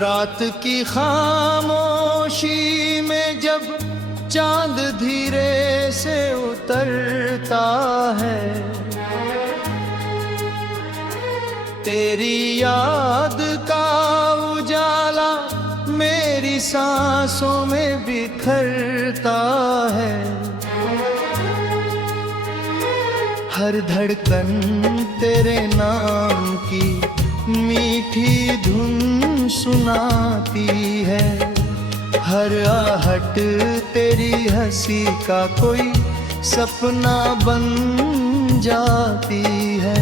रात की खामोशी में जब चांद धीरे से उतरता है, तेरी याद का उजाला मेरी सांसों में बिखरता है। हर धड़कन तेरे नाम की मीठी धुन सुनाती है, हर आहट तेरी हंसी का कोई सपना बन जाती है।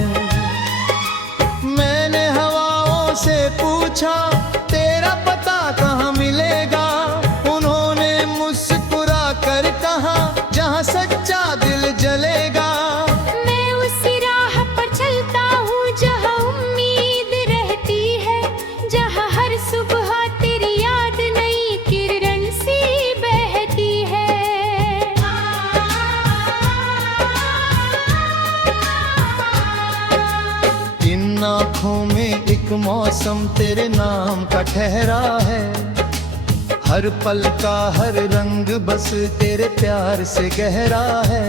मैंने हवाओं से पूछा तेरा पता कहाँ मिलेगा, उन्होंने मुस्कुरा कर कहा जहाँ सच्चा दिल जलेगा। आँखों में एक मौसम तेरे नाम का ठहरा है, हर पल का हर रंग बस तेरे प्यार से गहरा है।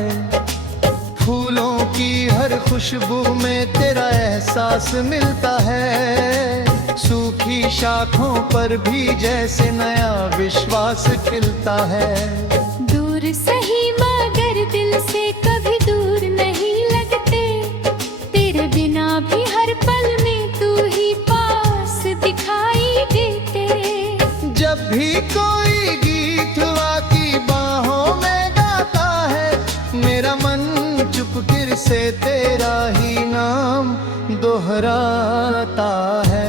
फूलों की हर खुशबू में तेरा एहसास मिलता है, सूखी शाखों पर भी जैसे नया विश्वास खिलता है। दूर सही मगर दिल से कभी दूर नहीं लगते, तेरे बिना भी हर पल में तू ही पास दिखाई देते। जब भी कोई गीत की बाहों में गाता है, मेरा मन चुपके से तेरा ही नाम दोहराता है।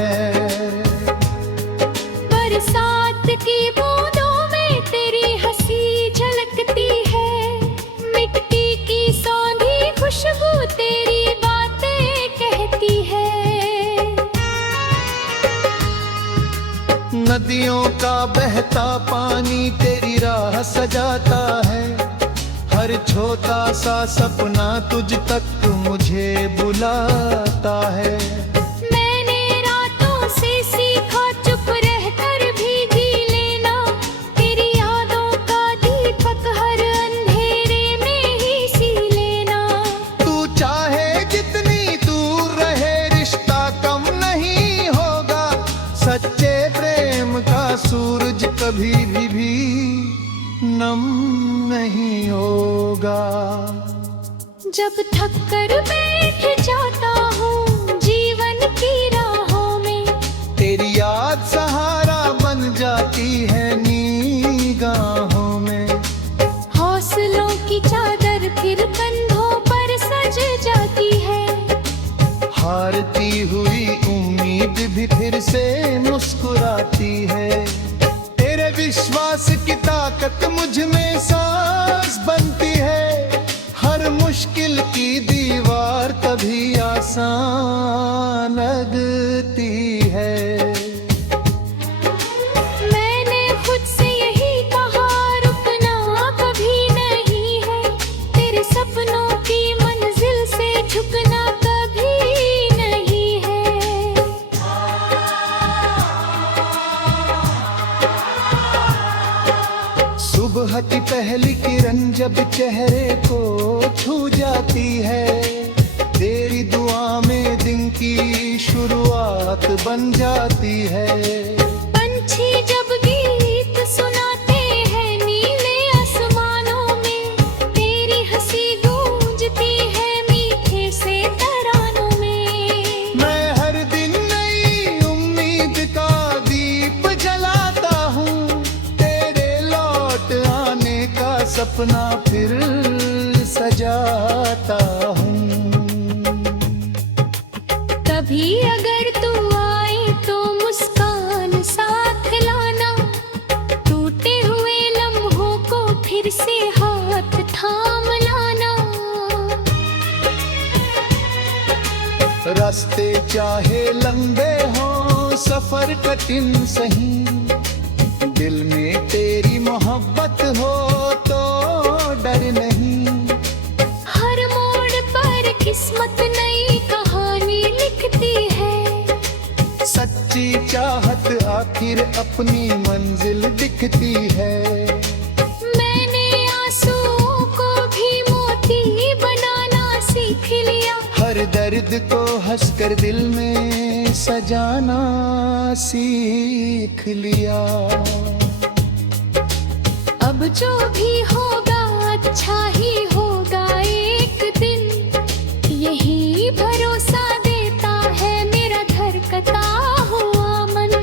बरसात की बूंदों में तेरी हंसी झलकती है, मिट्टी की सौंधी खुशबू तेरी नदियों का बहता पानी तेरी राह सजाता है, हर छोटा सा सपना तुझ तक मुझे बुलाता है। मैंने रातों से सीखा चुप रहकर भी जी लेना, तेरी यादों का दीपक हर अंधेरे में ही सी लेना। तू चाहे जितनी दूर रहे रिश्ता कम नहीं होगा, सच्चे प्रेम का सूरज कभी भी नम नहीं होगा। जब थक कर बैठ जाता हूँ जीवन की राहों में, तेरी याद सहारा बन जाती है निगाहों में। हौसलों की चादर फिर कंधों पर सज जाती है, हारती हुई उम्मीद भी फिर से मुस्कुराती है। तेरे विश्वास की ताकत मुझ में सांस बनती है, हर मुश्किल की दीवार तभी आसान लगती है। मैंने खुद से यही कहा रुकना कभी नहीं है, तेरे सपनों की मंजिल से झुकना कभी नहीं है। सुबह की पहली किरण जब चेहरे को छू जाती है, तेरी दुआ में दिन की शुरुआत बन जाती है। पंछी जब गीत सुनाते हैं नीले आसमानों में, तेरी हंसी गूंजती है मीठे से तरानों में। मैं हर दिन नई उम्मीद का दीप जलाता हूँ, तेरे लौट आने का सपना फिर सजाता हूँ। कभी अगर तू आए तो मुस्कान साथ लाना, टूटे हुए लम्हों को फिर से हाथ थाम लाना। रास्ते चाहे लंबे हों सफर कठिन सही, दिल में तेरी मोहब्बत हो तो डर नहीं। हर मोड़ पर किस्मत नई कहानी लिखती है, सच्ची चाहत आँख आखिर अपनी मंजिल दिखती है। मैंने आंसुओं को भी मोती बनाना सीख लिया। हर दर्द को हंसकर दिल में सजाना सीख लिया। अब जो भी होगा अच्छा ही होगा एक दिन, यही भरोसा देता है मेरा धड़कता हुआ मन।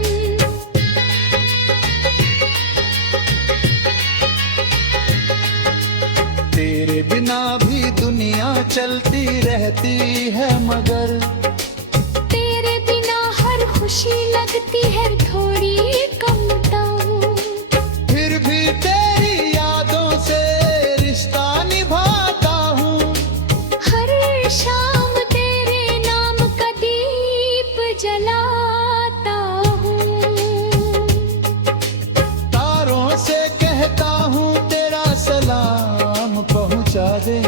तेरे बिना भी दुनिया चलती रहती है, मगर तेरे बिना हर खुशी लगती है थोड़ी कमता हूँ। फिर भी तेरी यादों से रिश्ता निभाता हूँ। हर शाम तेरे नाम का दीप जलाता हूँ। तारों से कहता हूँ तेरा सलाम पहुँचा दे।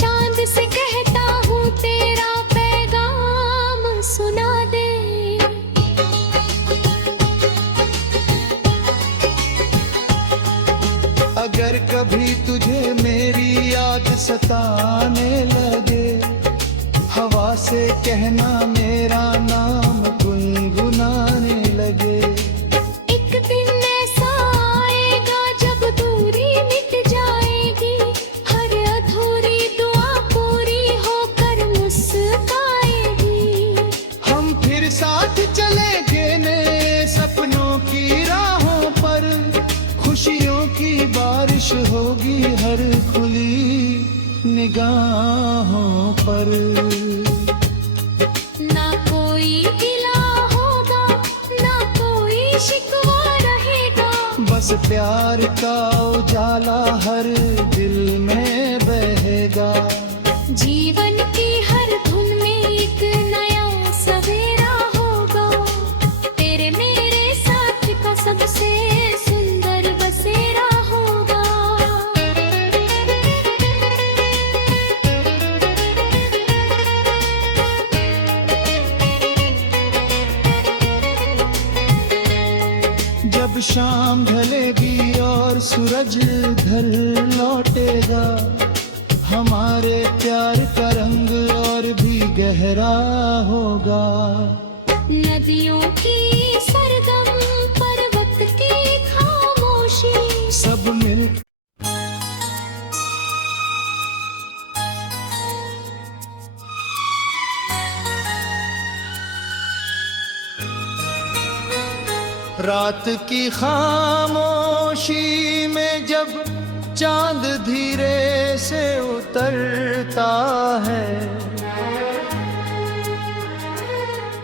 चांद से कहता हूँ तेरा पैगाम सुना दे। अगर कभी तुझे मेरी याद सताने लगे, हवा से कहना मेरा नाम गुनगुनाने लगे। एक दिन ऐसा आएगा जब दूरी मिट जाएगी, हर अधूरी दुआ पूरी होकर मुस्काएगी। हम फिर साथ चलेंगे नए सपनों की राहों पर, खुशियों की बारिश होगी हर खुली निगाहों पर। ना कोई गिला होगा, ना कोई शिकवा रहेगा। बस प्यार का उजाला हर दिल में बहेगा। जीवन की हर धुन में एक नया सवेरा होगा। तेरे मेरे साथ का सबसे सुंदर बसेरा होगा। जब शाम ढलेगी और सूरज घर लौटेगा, हमारे प्यार का रंग और भी गहरा होगा। नदियों की सरगम पर वक्त की खामोशी, सब मिल रात की खामोशी में जब चांद धीरे से उतरता है,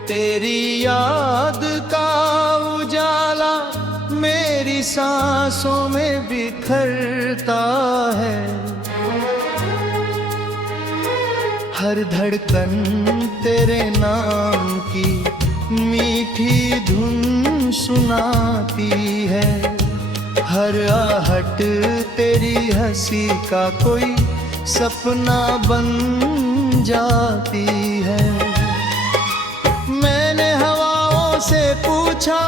तेरी याद का उजाला मेरी सांसों में बिखरता है। हर धड़कन तेरे नाम की मीठी धुन सुनाती है। हर आहट तेरी हंसी का कोई सपना बन जाती है। मैंने हवाओं से पूछा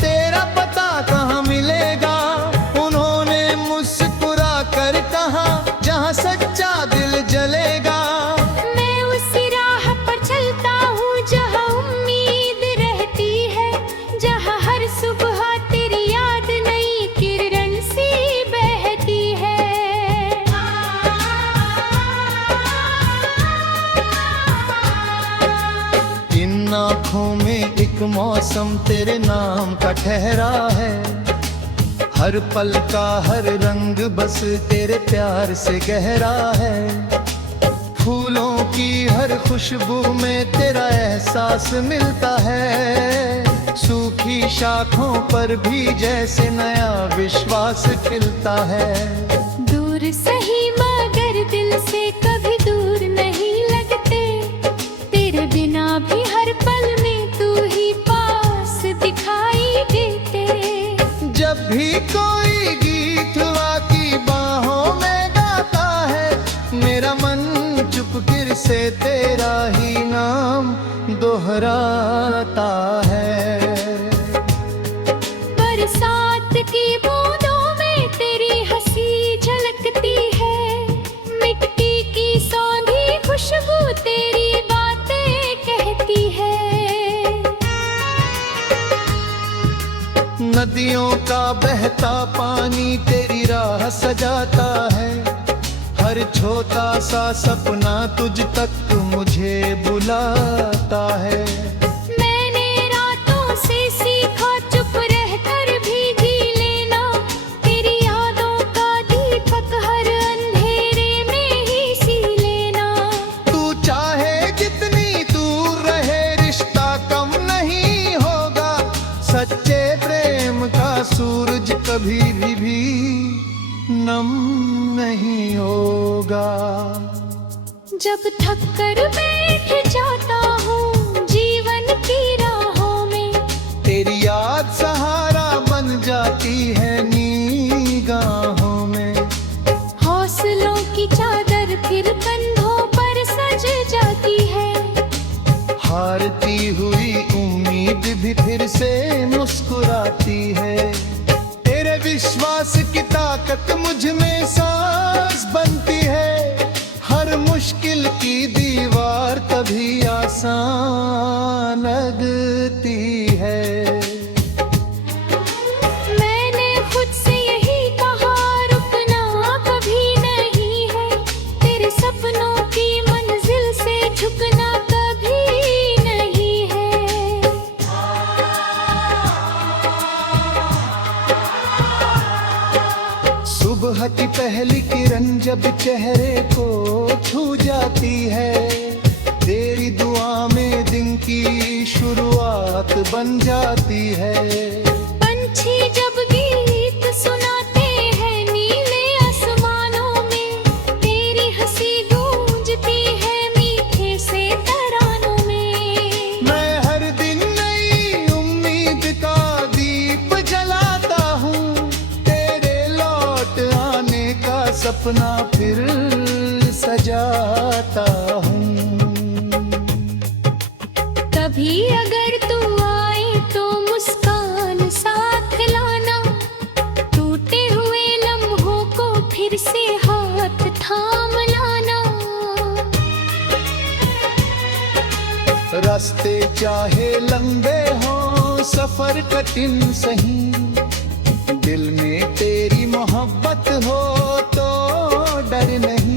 तेरा पता कहाँ मिलेगा, उन्होंने मुस्कुरा कर कहा जहाँ सच्चा दिल जलेगा। मैं उसी राह पर चलता हूँ जहाँ उम्मीद रहती है, जहाँ हर सुबह तेरी याद नई किरण सी बहती है। इन आँखों में एक मौसम तेरे नाम का ठहरा है। हर पल का हर रंग बस तेरे प्यार से गहरा है। फूलों की हर खुशबू में तेरा एहसास मिलता है। सूखी शाखों पर भी जैसे नया विश्वास खिलता है। दूर सही मगर दिल से कभी दूर नहीं लगते, तेरे बिना भी हर पल में तू ही पास दिखाई देते। जब भी कोई गीत की बाहों में गाता है, मेरा मन चुपकिर से तेरा ही नाम दोहराता है। राह सजाता है। हर छोटा सा सपना तुझ तक मुझे बुलाता है। मैंने रातों से सीखा चुप रहकर भी जी लेना, तेरी यादों का दीपक हर अंधेरे में ही सी लेना। तू चाहे जितनी दूर रहे रिश्ता कम नहीं होगा, सच्चे प्रेम का सूरज कभी भी नम नहीं होगा। जब थक कर बैठ जाता हूँ जीवन की राहों में, तेरी याद सहारा बन जाती है निगाहों में। हौसलों की चादर फिर कंधों पर सज जाती है। हारती हुई उम्मीद भी फिर से मुस्कुराती है। तेरे विश्वास की ताकत मुझ में सांस बनती है। हर मुश्किल की दीवार तभी आसान लगती है। मैंने खुद से यही कहा रुकना कभी नहीं है, तेरे सपनों की मंजिल से झुकना कभी नहीं है। सुबह की पहली किरण जब चेहरे को छू जाती है, तेरी दुआ में दिन की शुरुआत बन जाती है। पंछी जब गीत सुनाते हैं नीले आसमानों में, तेरी हंसी गूंजती है मीठे से तरानों में। मैं हर दिन नई उम्मीद का दीप जलाता हूँ, तेरे लौट आने का सपना फिर सजाता हूँ। कभी अगर तू आए तो मुस्कान साथ लाना, टूटे हुए लम्हों को फिर से हाथ थाम लाना। रास्ते चाहे लंबे हों सफर कठिन सही, दिल में तेरी मोहब्बत हो तो डर नहीं।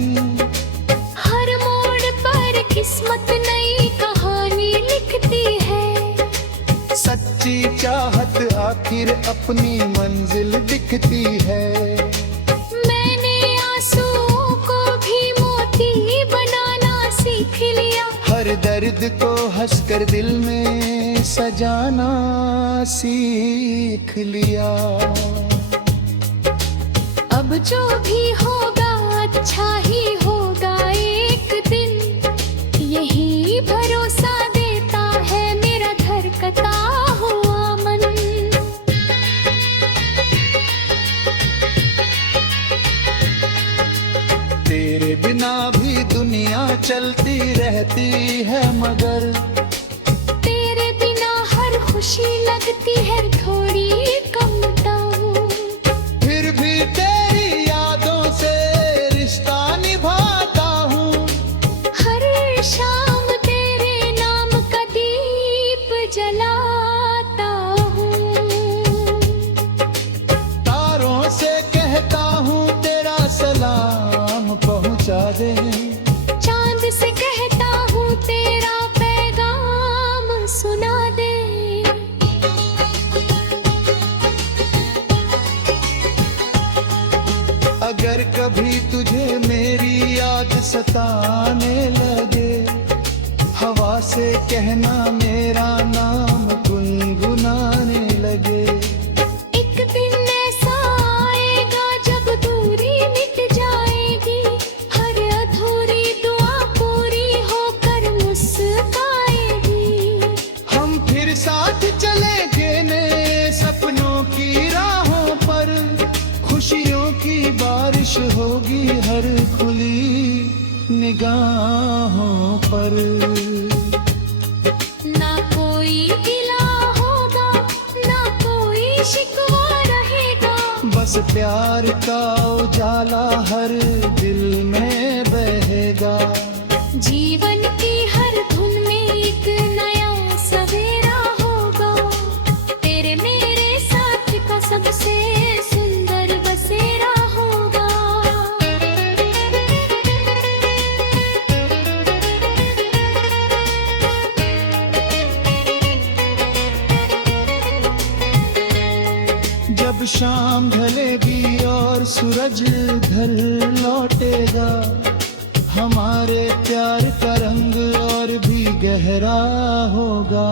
हर मोड़ पर किस्मत नई कहानी लिखती है। सच्ची चाहत आखिर अपनी मंजिल दिखती है। मैंने आंसुओं को भी मोती बनाना सीख लिया। हर दर्द को हंसकर दिल में सजाना सीख लिया। अब जो भी होगा अच्छा ही होगा एक दिन, यही भरोसा देता है मेरा धड़कता हुआ मन। तेरे बिना भी दुनिया चलती रहती है, मगर तेरे बिना हर खुशी लगती है थोड़ी कम दाम। फिर भी तेरी यादों से रिश्ता निभाता हूँ। हर शाम तेरे नाम का दीप जलाता हूँ। तारों से कहता हूँ तेरा सलाम पहुँचा दे। चांद से कहता हूँ तेरा पैगाम सुना दे। अगर कभी तुझे मेरी याद सताने लगे, हवा से कहना मेरा नाम गुनगुनाने लगे। एक दिन ऐसा आएगा जब दूरी मिट जाएगी, हर अधूरी दुआ पूरी होकर मुस्काएगी। हम फिर साथ चलेंगे नए सपनों की राहों पर, खुशियों की बारिश होगी हर खुली निगाहों पर। ना कोई गिला होगा ना कोई शिकवा रहेगा, बस प्यार का उजाला हर दिल में बहेगा। जीवन की हर धुन में एक नया सवेरा होगा, तेरे मेरे साथ का सबसे सुंदर बसेरा होगा। घर लौटेगा। हमारे प्यार का रंग और भी गहरा होगा।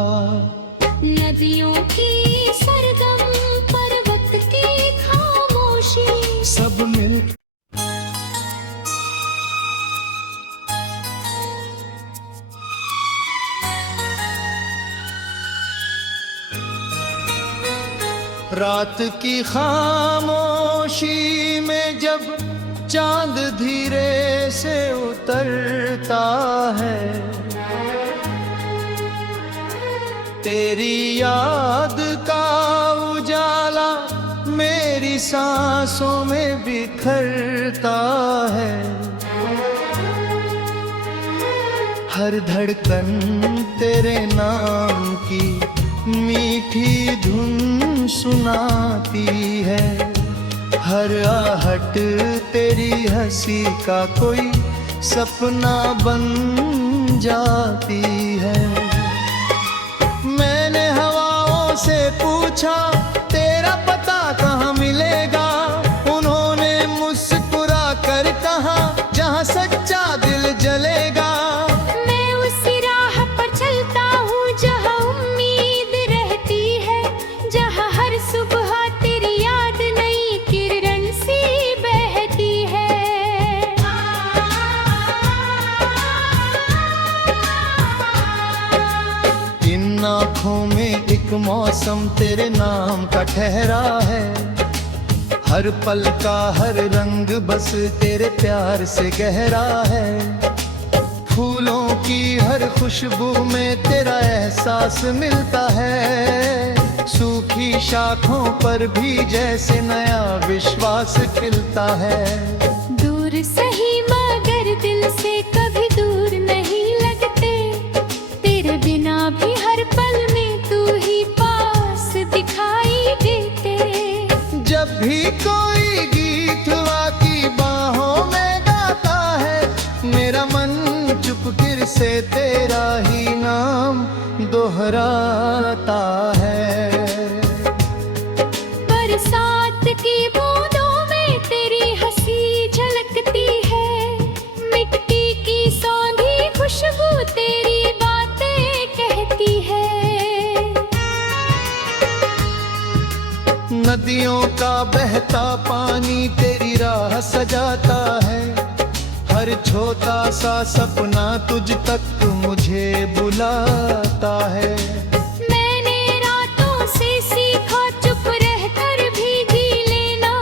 नदियों की सरगम, पर्वत की खामोशी, सब मिल रात की खामोशी में जब चांद धीरे से उतरता है, तेरी याद का उजाला मेरी सांसों में बिखरता है। हर धड़कन तेरे नाम की मीठी धुन सुनाती है। हर आहट तेरी हंसी का कोई सपना बन जाती है। मैंने हवाओं से पूछा तेरा पता कहाँ मिलेगा। उन्होंने मुस्कुरा कर कहा जहाँ सच्चा दिल जलेगा। मैं उसी राह पर चलता हूँ जहाँ उम्मीद रहती है, जहाँ हर सुबह तेरी याद नई किरण सी बहती है। इन आँखों में एक मौसम तेरे नाम का ठहरा है। हर पल का हर रंग बस तेरे प्यार से गहरा है। फूलों की हर खुशबू में तेरा एहसास मिलता है। सूखी शाखों पर भी जैसे नया विश्वास खिलता है। दूर सही मगर दिल से कभी दूर नहीं लगते। तेरे बिना भी हर पल में तू ही पास दिखाई देते। जब भी कोई गीत की बाहों में गाता है, मेरा मन चुपकिर से तेरा ही नाम दोहराता है। बरसात की बूंदों में तेरी हंसी झलकती है। मिट्टी की सौंधी खुशबू तेरी बातें कहती है। नदियों का बहता पानी तेरी राह सजाता है। हर छोटा सा सपना तुझ तक मुझे बुलाता है। मैंने रातों से सीखा चुप रहकर भी जी लेना।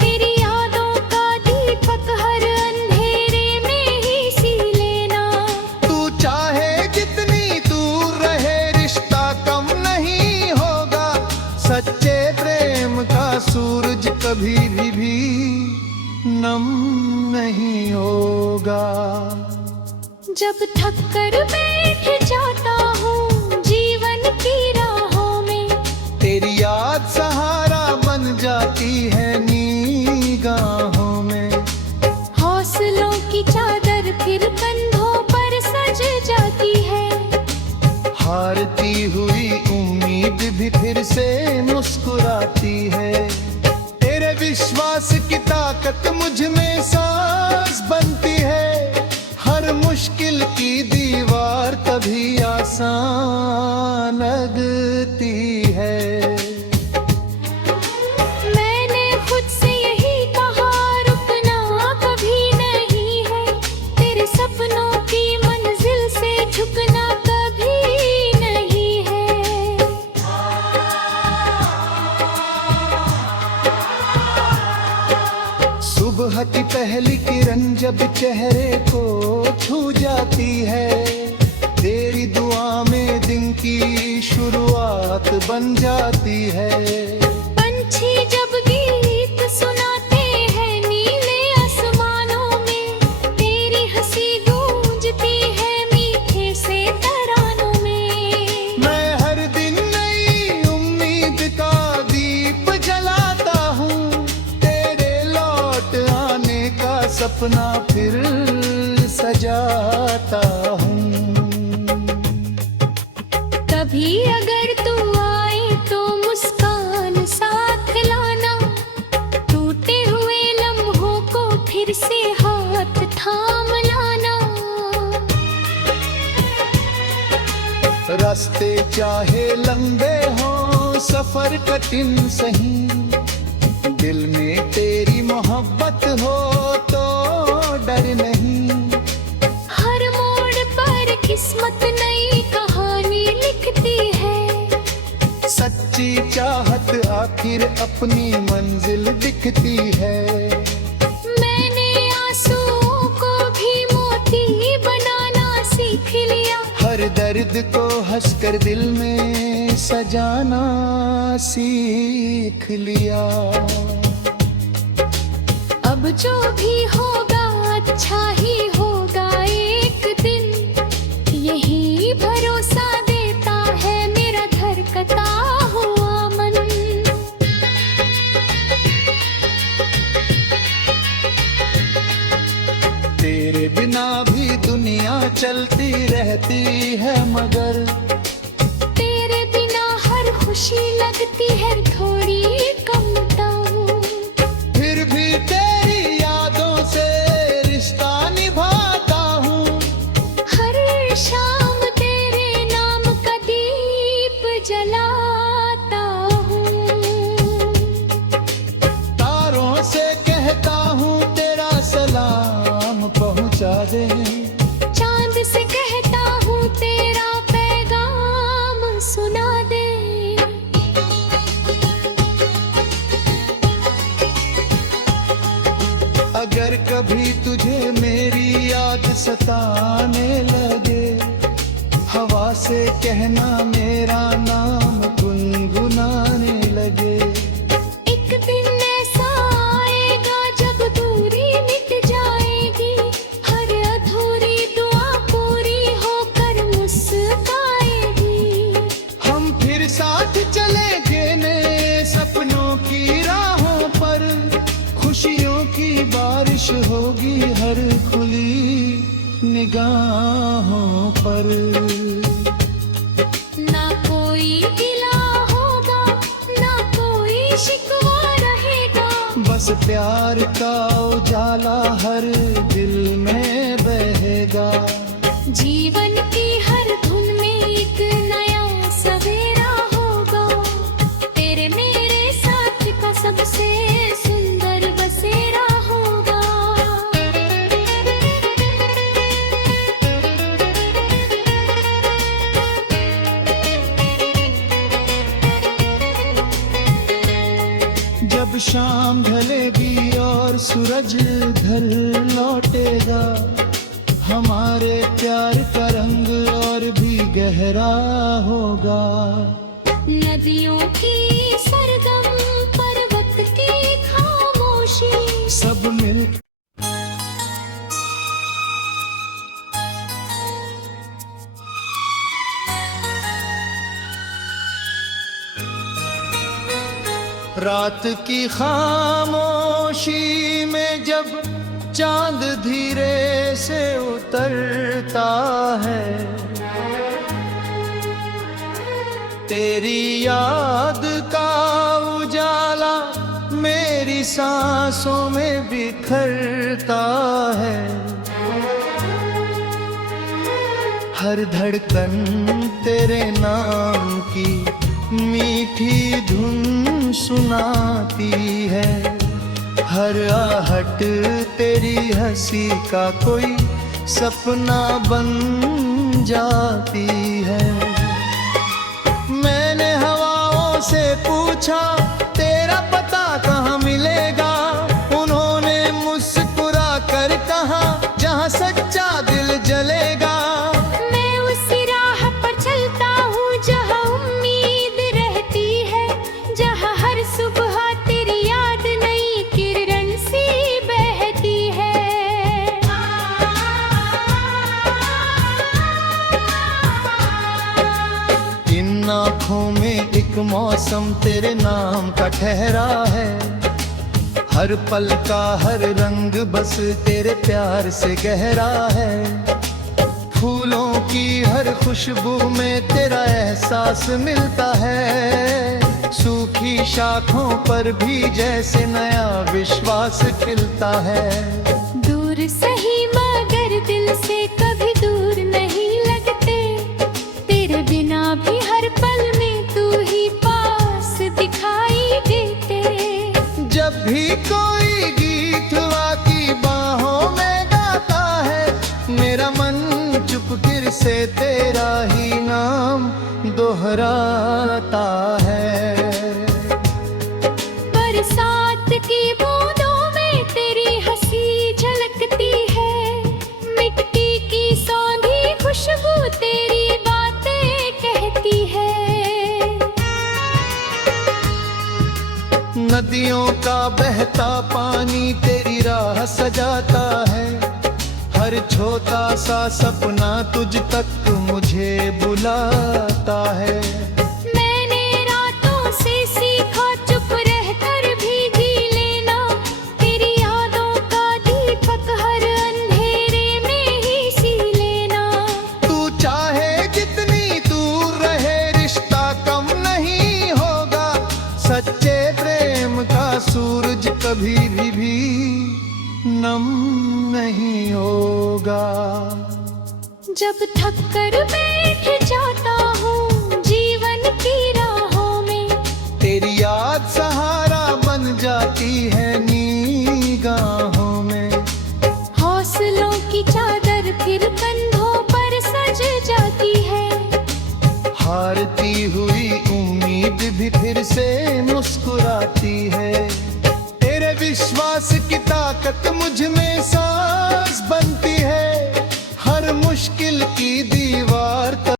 तेरी यादों का दीपक हर अंधेरे में ही सी लेना। तू चाहे जितनी दूर रहे रिश्ता कम नहीं होगा। सच्चे प्रेम का सूरज कभी भी नम नहीं होगा। जब थक कर बैठ जाता हूँ जीवन की राहों में, तेरी याद सहारा बन जाती है निगाहों में। हौसलों की चादर फिर कंधों पर सज जाती है। हारती हुई उम्मीद भी फिर से मुस्कुराती है। तेरे विश्वास की ताकत मुझ में सांस बनती है। हर मुश्किल की दीवार तभी आसान लगती है। मैंने खुद से यही कहा रुकना कभी नहीं है। तेरे सपनों की मंजिल से झुकना कभी नहीं है। सुबह की पहली किरण जब चेहरे को छू जाती है, तेरी दुआ में दिन की शुरुआत बन जाती है। पंछी जब गीत सुनाते हैं नीले आसमानों में, तेरी हंसी गूंजती है मीठे से तरानों में। मैं हर दिन नई उम्मीद का दीप जलाता हूँ। तेरे लौट आने का सपना फिर सजाता हूँ। कभी अगर तू आए तो मुस्कान साथ लाना। टूटे हुए लम्हों फिर से हाथ थाम लाना। रास्ते चाहे लंबे हों सफर कठिन सही, दिल में तेरी मोहब्बत हो तो डर नहीं। हर मोड़ पर किस्मत नई कहानी लिखती है, सच्ची चाहत आखिर अपनी मंजिल दिखती है। मैंने आंसुओं को भी मोती बनाना सीख लिया, हर दर्द को हंसकर दिल में सजाना सीख लिया। अब जो भी होगा अच्छा ही होगा एक दिन, यही भरोसा देता है मेरा धड़कता हुआ मन। तेरे बिना भी दुनिया चलती रहती है, मगर तेरे बिना हर खुशी लगती है थोड़ी कमता हूँ। फिर भी तेरी यादों से रिश्ता निभाता हूँ। हर शाम तेरे नाम का दीप जलाता हूँ। तारों से कहता हूँ तेरा सलाम पहुँचा दे, चांद से कहता हूँ तेरा पैगाम सुना दे। अगर कभी तुझे मेरी याद सताने लगे, हवा से कहना मेरा नाम गुनगुनाने लगे। एक दिन ऐसा आएगा जब दूरी मिट जाएगी, हर अधूरी दुआ पूरी होकर मुस्काएगी। हम फिर साथ चलेंगे नए सपनों की राहों पर, खुशियों की बारिश होगी हर खुली निगाहों पर। ना कोई गिला होगा ना कोई शिकवा रहेगा, बस प्यार का उजाला हर दिल में बहेगा। जीवन की हर धुन में एक नया सवेरा होगा, तेरे मेरे साथ का सबसे सुंदर बसेरा होगा। जब शाम ढलेगी और सूरज ढल लौटेगा, हमारे प्यार का रंग और भी गहरा होगा। नदियों की सरगम पर्वत की खामोशी, सब मिल रात की खामोशी में जब चांद धीरे से उतरता है, तेरी याद का उजाला मेरी सांसों में बिखरता है। हर धड़कन तेरे नाम की मीठी धुन सुनाती है, हर आहट तेरी हंसी का कोई सपना बन जाती है। मैंने हवाओं से पूछा तेरा पता कहाँ मिलेगा, उन्होंने मुस्कुरा कर कहा जहाँ सच्चा दिल जलेगा। मैं उसी राह पर चलता हूँ जहाँ उम्मीद रहती है, जहाँ हर सुबह तेरी याद नई किरण सी बहती है। इन आँखों में एक मौसम तेरे नाम का ठहरा है, हर पल का हर रंग बस तेरे प्यार से गहरा है। फूलों की हर खुशबू में तेरा एहसास मिलता है, सूखी शाखों पर भी जैसे नया विश्वास खिलता है। दूर सही मगर दिल से कभी दूर नहीं लगते। तेरे बिना भी हर पल में तू ही पास दिखाई देते। जब भी कोई गीत की बाहों में गाता है, मेरा मन चुपकिर से तेरा ही नाम दोहराता है। बरसात की बूंदों में तेरी हंसी झलकती है। मिट्टी की सौंधी खुशबू तेरी बातें कहती है। नदियों का बहता पानी तेरी राह सजाता है। हर छोटा सा सपना तुझ तक मुझे बुलाता है। मैंने रातों से सीखा चुप रहकर भी जी लेना। तेरी यादों का दीपक हर अंधेरे में ही सी लेना। तू चाहे जितनी दूर रहे, रिश्ता कम नहीं होगा। सच्चे प्रेम का सूरज कभी भी नम नहीं होगा। जब थक कर बैठ जाता हूँ जीवन की राहों में, तेरी याद सहारा बन जाती है निगाहों में। हौसलों की चादर फिर कंधों पर सज जाती है। हारती हुई उम्मीद भी फिर से मुस्कुराती है। तेरे विश्वास की ताकत मुझ में सांस बनती है। हर मुश्किल की दीवार